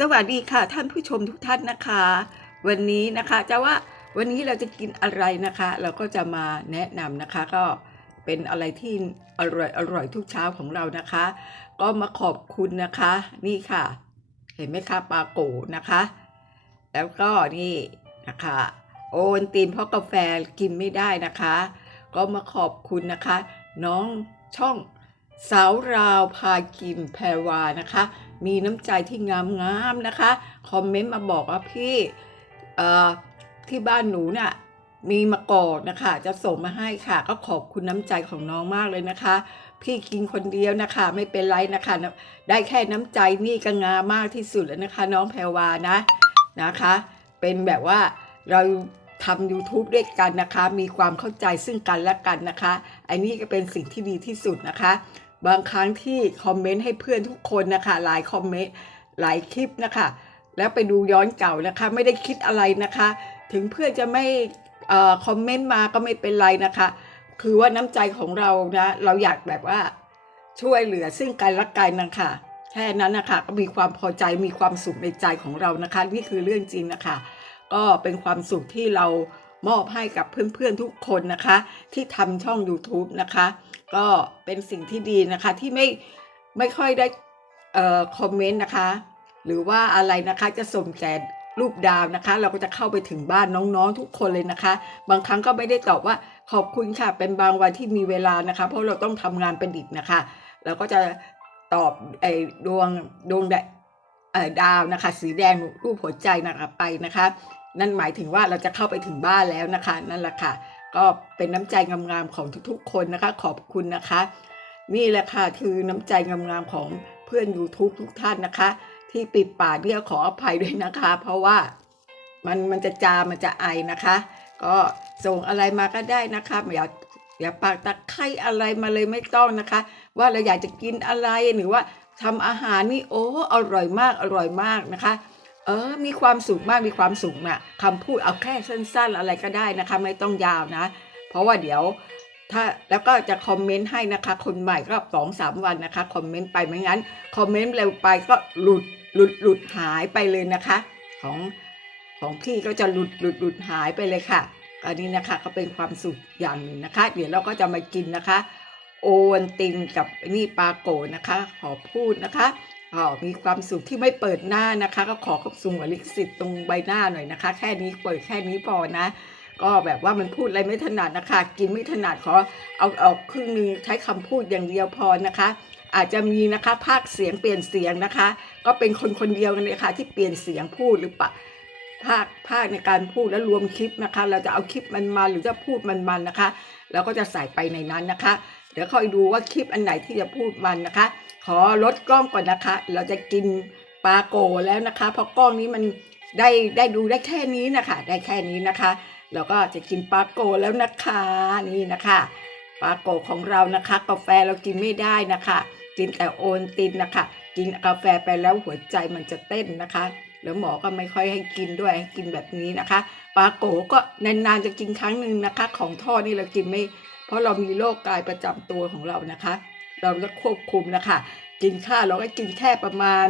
สวัสดีค่ะท่านผู้ชมทุกท่านนะคะ วันนี้นะคะจะว่าวันนี้เราจะกินอะไรนะคะ เราก็จะมาแนะนำนะคะ ก็เป็นอะไรที่อร่อยอร่อยทุกเช้าของเรานะคะ ก็มาขอบคุณนะคะ นี่ค่ะ เห็นไหมคะปลาโกนะคะ แล้วก็นี่นะคะ โอนตินเพราะกาแฟกินไม่ได้นะคะ ก็มาขอบคุณนะคะ น้องช่องสาวราวพากินแพรวานะคะ มีน้ำใจที่งามงามๆนะคะ คอมเมนต์มาบอกว่าพี่เอ่อที่บ้านหนูน่ะมีมะกอกนะคะ จะส่งมาให้ค่ะ ก็ขอบคุณน้ำใจของน้องมากเลยนะคะ พี่กินคนเดียวนะคะ ไม่เป็นไรนะคะนะได้แค่น้ำใจนี่ก็งามมากที่สุดแล้วนะคะ น้องแพรวานะนะคะ เป็นแบบว่าเราทำ YouTube ด้วยกันนะคะ มีความเข้าใจซึ่งกันและกันนะคะ อันนี้ก็เป็นสิ่งที่ดีที่สุดนะคะ บางครั้งที่คอมเมนต์ให้เพื่อนทุกคนนะคะหลายคอมเมนต์หลายคลิปนะคะ แล้วไปดูย้อนเก่านะคะ ไม่ได้คิดอะไรนะคะ ถึงเพื่อนจะไม่คอมเมนต์มาก็ไม่เป็นไรนะคะ คือว่าน้ำใจของเรานะเราอยากแบบว่าช่วยเหลือซึ่งกันและกันนะคะแค่นั้นนะคะก็มีความพอใจมีความสุขในใจของเรานะคะ นี่คือเรื่องจริงนะคะ ก็เป็นความสุขที่เรามอบให้กับเพื่อนๆทุกคนนะคะ ที่ทำช่อง YouTube นะคะ ก็เป็นสิ่งที่ดีนะคะที่ไม่ไม่ค่อยได้เอ่อคอมเมนต์นะคะ หรือว่าอะไรนะคะจะส่งแต่รูปดาวนะคะ เราก็จะเข้าไปถึงบ้านน้องๆทุกคนเลยนะคะ บางครั้งก็ไม่ได้ตอบว่าขอบคุณค่ะเป็นบางวันที่มีเวลานะคะ เพราะเราต้องทำงานเป็นอีกนะคะ เราก็จะตอบไอ้ดวงดวงดดาวนะคะ สีแดงรูปหัวใจนะคะไปนะคะ นั่นหมายถึงว่าเราจะเข้าไปถึงบ้านแล้วนะคะ นั่นแหละค่ะ ก็เป็นน้ำใจงามๆของทุกๆ คนนะคะ ขอบคุณนะคะ นี่แหละค่ะคือน้ำใจงามๆของเพื่อน YouTube ทุกท่านนะคะ ที่ปิดปากเนี่ยขออภัยด้วยนะคะ เพราะว่ามันมันจะจามมันจะไอนะคะ ก็ส่งอะไรมาก็ได้นะคะอย่าอย่าปากตะไคร้อะไรมาเลยไม่ต้องนะคะ ว่าเราอยากจะกินอะไรหรือว่าทำอาหารนี่โอ้อร่อยมากอร่อยมากนะคะ เออ มีความสุขมาก มีความสุขน่ะคำพูดเอาแค่สั้น ๆ อะไรก็ได้นะคะ ไม่ต้องยาวนะ เพราะว่าเดี๋ยวถ้าแล้วก็จะคอมเมนต์ให้นะคะ คนใหม่ก็สองสามวันนะคะ คอมเมนต์ไปไม่งั้น คอมเมนต์เร็วไปก็หลุดหลุดหลุดหายไปเลยนะคะ ของของพี่ก็จะหลุดหลุดหลุดหายไปเลยค่ะ อันนี้นะคะก็เป็นความสุขอย่างหนึ่งนะคะ เดี๋ยวเราก็จะมากินนะคะ โอวันตินกับนี่ปลาโกนะคะ ขอพูดนะคะ มีความสุขที่ไม่เปิดหน้านะคะ ก็ขอขอบคุณลิขสิทธิ์ตรงใบหน้าหน่อยนะคะ แค่นี้เปิดแค่นี้พอนะ ก็แบบว่ามันพูดอะไรไม่ถนัดนะคะ กินไม่ถนัดขอเอาออกครึ่งหนึงใช้คำพูดอย่างเดียวพอนะคะ อาจจะมีนะคะภาคเสียงเปลี่ยนเสียงนะคะ ก็เป็นคนคนเดียวกันเลยค่ะที่เปลี่ยนเสียงพูดหรือปะภาคภาคในการพูดและรวมคลิปนะคะ เราจะเอาคลิปมันมาหรือจะพูดมันมันนะคะเราก็จะใส่ไปในนั้นนะคะ เดี๋ยวคอยดูว่าคลิปอันไหนที่จะพูดมันนะคะ ขอลดกล้องก่อนนะคะ เราจะกินปลาโกแล้วนะคะ เพราะกล้องนี้มันได้ได้ดูได้แค่นี้นะคะ ได้แค่นี้นะคะ เราก็จะกินปลาโกแล้วนะคะนี่นะคะปลาโกของเรานะคะ กาแฟเรากินไม่ได้นะคะ กินแต่โอนตินนะคะ กินกาแฟไปแล้วหัวใจมันจะเต้นนะคะแล้วหมอก็ไม่ค่อยให้กินด้วยให้กินแบบนี้นะคะปลาโกก็นานๆจะกินครั้งหนึ่งนะคะ ของทอดนี่เรากินไม่ เพราะเรามีโรคกายประจำตัวของเรานะคะ เราจะควบคุมนะคะ กินข้าวเราก็กินแค่ประมาณ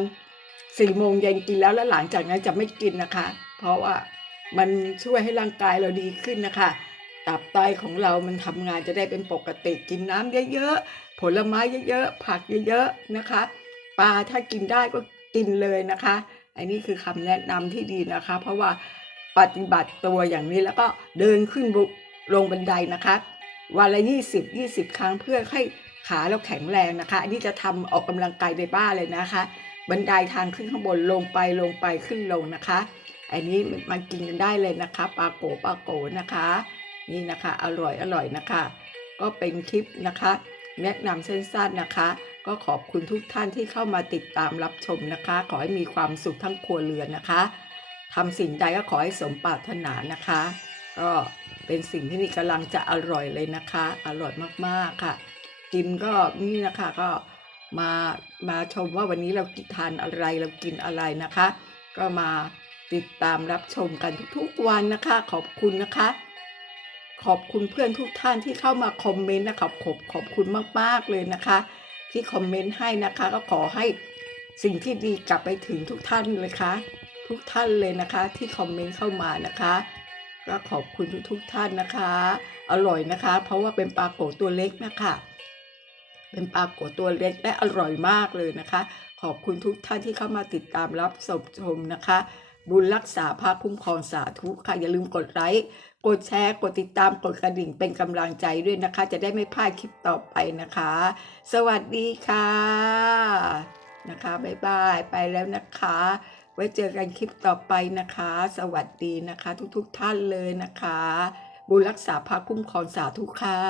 สี่โมงเย็นกินแล้วแล้วหลังจากนั้นจะไม่กินนะคะ เพราะว่ามันช่วยให้ร่างกายเราดีขึ้นนะคะตับไตของเรามันทำงานจะได้เป็นปกติกินน้ำเยอะๆผลไม้เยอะๆผักเยอะๆนะคะปลาถ้ากินได้ก็กินเลยนะคะ อันนี้คือคำแนะนำที่ดีนะคะ เพราะว่าปฏิบัติตัวอย่างนี้แล้วก็เดินขึ้นบุลงบันไดนะคะ วันละ 20 20 ครั้งเพื่อให้ ขาเราแข็งแรงนะคะ อันนี้จะทำออกกำลังกายในบ้านเลยนะคะ บันไดทางขึ้นข้างบนลงไปลงไปขึ้นลงนะคะ อันนี้มากินกันได้เลยนะคะปลาโกปลาโกนะคะ นี่นะคะ อร่อยอร่อยนะคะ ก็เป็นคลิปนะคะ แนะนำสั้นๆนะคะ ก็ขอบคุณทุกท่านที่เข้ามาติดตามรับชมนะคะ ขอให้มีความสุขทั้งครัวเรือนนะคะทำสิ่งใดก็ขอให้สมปรารถนานะคะ ก็เป็นสิ่งที่นี่กำลังจะอร่อยเลยนะคะ อร่อยมากๆค่ะ กินก็นี่นะคะก็มามาชมว่าวันนี้เรากินทานอะไรเรากินอะไรนะคะ ก็มาติดตามรับชมกันทุกๆวันนะคะ ขอบคุณนะคะ ขอบคุณเพื่อนทุกท่านที่เข้ามาคอมเมนต์นะคะขอบขอบคุณมากๆเลยนะคะ ที่คอมเมนต์ให้นะคะ ก็ขอให้สิ่งที่ดีกลับไปถึงทุกท่านเลยค่ะทุกท่านเลยนะคะ ที่คอมเมนต์เข้ามานะคะก็ขอบคุณทุกๆท่านนะคะ อร่อยนะคะ เพราะว่าเป็นปลาโกตัวเล็กนะคะ เป็นปลาโกะตัวเล็กและอร่อยมากเลยนะคะ ขอบคุณทุกท่านที่เข้ามาติดตามรับชมชมนะคะ บุญรักษาพระคุ้มครองสาธุค่ะ อย่าลืมกดไลค์กดแชร์กดติดตามกดกระดิ่งเป็นกำลังใจด้วยนะคะ จะได้ไม่พลาดคลิปต่อไปนะคะ สวัสดีค่ะนะคะบ๊ายบายไปแล้วนะคะ ไว้เจอกันคลิปต่อไปนะคะ สวัสดีนะคะ ทุกๆท่านเลยนะคะ บุญรักษาพระคุ้มครองสาธุค่ะ